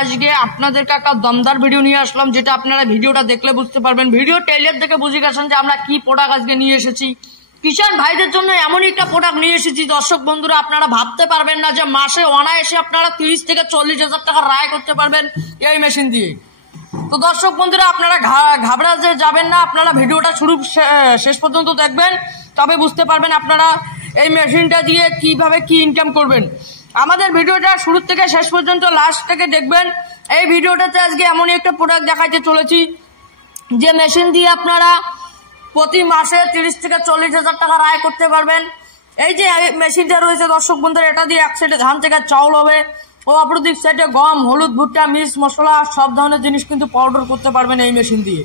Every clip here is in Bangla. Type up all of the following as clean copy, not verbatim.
আজকে আপনাদেরকে একটা দমদার ভিডিও নিয়ে আসলাম, যেটা আপনারা ভিডিওটা দেখলে বুঝতে পারবেন। ভিডিও ট্রেলার দেখে বুঝে গেছেন যে আমরা কি প্রোডাক্ট আজকে নিয়ে এসেছি। কিষাণ ভাইদের জন্য এমনই একটা প্রোডাক্ট নিয়ে এসেছি দর্শক বন্ধুরা, আপনারা ভাবতে পারবেন না যে মাসে অনায়াসে আপনারা 30 থেকে 40,000 টাকা রায় করতে পারবেন এই মেশিন দিয়ে। তো দর্শক বন্ধুরা, আপনারা ঘাবড়া যে যাবেন না, আপনারা ভিডিওটা শুরু শেষ পর্যন্ত দেখবেন, তবে বুঝতে পারবেন আপনারা এই মেশিনটা দিয়ে কিভাবে কি ইনকাম করবেন। আমাদের ভিডিওটা শুরু থেকে শেষ পর্যন্ত লাস্ট থেকে দেখবেন। এই ভিডিওটাতে আজকে এমনই একটা প্রোডাক্ট দেখাইতে চলেছি যে মেশিন দিয়ে আপনারা প্রতি মাসে 30 থেকে 40,000 টাকা আয় করতে পারবেন। এই যে মেশিনটা রয়েছে দর্শক বন্ধুরা, এটা দিয়ে এক সাইডে ধান থেকে চাউল হবে ও অপরদিক সাইডে গম, হলুদ, ভুট্টা, মিক্স মশলা সব ধরনের জিনিস কিন্তু পাউডার করতে পারবেন এই মেশিন দিয়ে।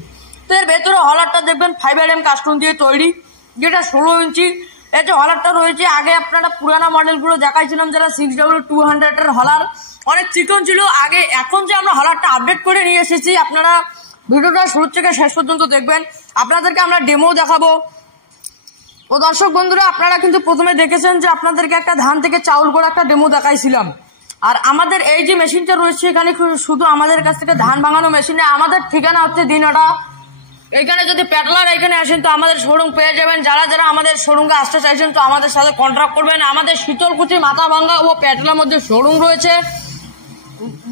তো এর ভেতরে হলারটা দেখবেন 5mm কাস্টম দিয়ে তৈরি, যেটা 16 ইঞ্চি। এই যে হলারটা রয়েছে, আগে আপনারা পুরানা মডেলগুলো দেখাইছিলাম যারা 6W200 এর হলার, অনেক চিকন ছিল আগে। এখন যে আমরা হলারটা আপডেট করে নিয়ে এসেছি, আপনারা ভিডিওটা শুরু থেকে শেষ পর্যন্ত দেখবেন, আপনাদেরকে আমরা ডেমো দেখাবো। ও দর্শক বন্ধুরা, আপনারা কিন্তু প্রথমে দেখেছেন যে আপনাদেরকে একটা ধান থেকে চাউল করে একটা ডেমো দেখাইছিলাম। আর আমাদের এই যে মেশিনটা রয়েছে, এখানে শুধু আমাদের কাছ থেকে ধান ভাঙানো মেশিনে। আমাদের ঠিকানা হচ্ছে দিনহাটা। এখানে যদি প্যাটলার এখানে আসেন তো আমাদের শোরুম পেয়ে যাবেন। যারা যারা আমাদের শোরুমে আসতে চাইছেন তো আমাদের সাথে কন্ট্যাক্ট করবেন। আমাদের শীতলকুচি, মাথাভাঙ্গা ও প্যাটলার মধ্যে শোরুম রয়েছে।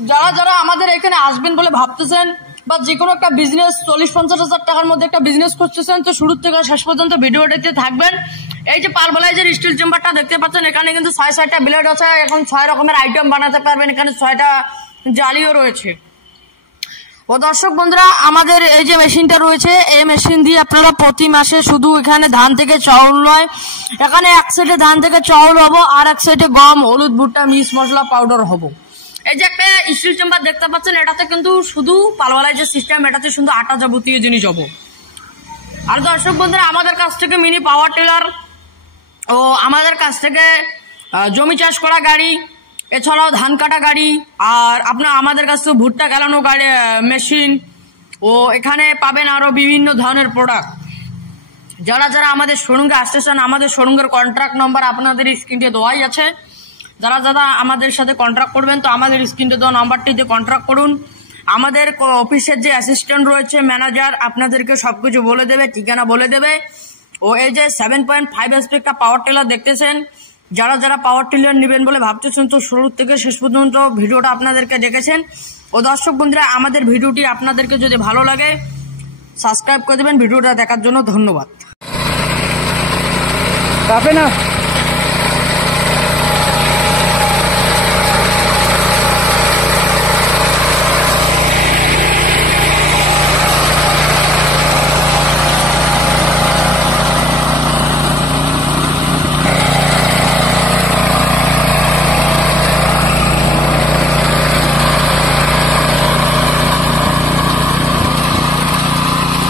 যারা যারা আমাদের এখানে আসবেন বলে ভাবতেছেন বা যে কোনো একটা বিজনেস 40-50 টাকার মধ্যে একটা বিজনেস করতেছেন, তো শুরু থেকে শেষ পর্যন্ত ভিডিওটাতে থাকবেন। এই যে পারবলাইজের স্টিল চেম্বারটা দেখতে পাচ্ছেন, এখানে কিন্তু 6টা ব্লেড আছে। এখন 6 রকমের আইটেম বানাতে পারবেন। এখানে 6টা জালিও রয়েছে। ও দর্শক বন্ধুরা, আমাদের এই যে মেশিনটা রয়েছে, এই মেশিন দিয়ে আপনারা প্রতি মাসে শুধু এখানে ধান থেকে চাউল নয়, এখানে এক সাইডে ধান থেকে চাউল হবো আর এক সাইডে গম, হলুদ, ভুট্টা, মিক্স মশলা পাউডার হবো। এই যে একটা স্টিল চেম্বার দেখতে পাচ্ছেন, এটাতে কিন্তু শুধু পালওয়ালাইজের সিস্টেম, এটাতে শুধু আটা যাবতীয় জিনিস হবো। আর দর্শক বন্ধুরা, আমাদের কাছ থেকে মিনি পাওয়ার টিলার ও আমাদের কাছ থেকে জমি চাষ করা গাড়ি, এছাড়াও ধান কাটা গাড়ি, আর আপনার আমাদের কাছে ভুট্টা গালানো গাড়ি মেশিন, ও এখানে পাবেন আরো বিভিন্ন ধরনের প্রোডাক্ট। যারা যারা আমাদের শোরুমে আসতে চান, আমাদের শোরুমের কন্ট্রাক্ট নম্বর আপনাদের স্ক্রিনে দেওয়াই আছে। যারা যারা আমাদের সাথে কন্ট্রাক্ট করবেন তো আমাদের স্ক্রিনে দেওয়া নাম্বারটিতে কন্ট্রাক্ট করুন। আমাদের অফিসের যে অ্যাসিস্ট্যান্ট রয়েছে, ম্যানেজার, আপনাদেরকে সবকিছু বলে দেবে, ঠিকানা বলে দেবে। ও এই যে 7.5 HP একটা পাওয়ার টিলার দেখতেছেন, যারা যারা পাওয়ার টিলার নেবেন বলে ভাবতেছেন তো শুরু থেকে শেষ পর্যন্ত ভিডিওটা আপনাদেরকে দেখেছেন। ও দর্শক বন্ধুরা, আমাদের ভিডিওটি আপনাদেরকে যদি ভালো লাগে সাবস্ক্রাইব করে দেবেন। ভিডিওটা দেখার জন্য ধন্যবাদ।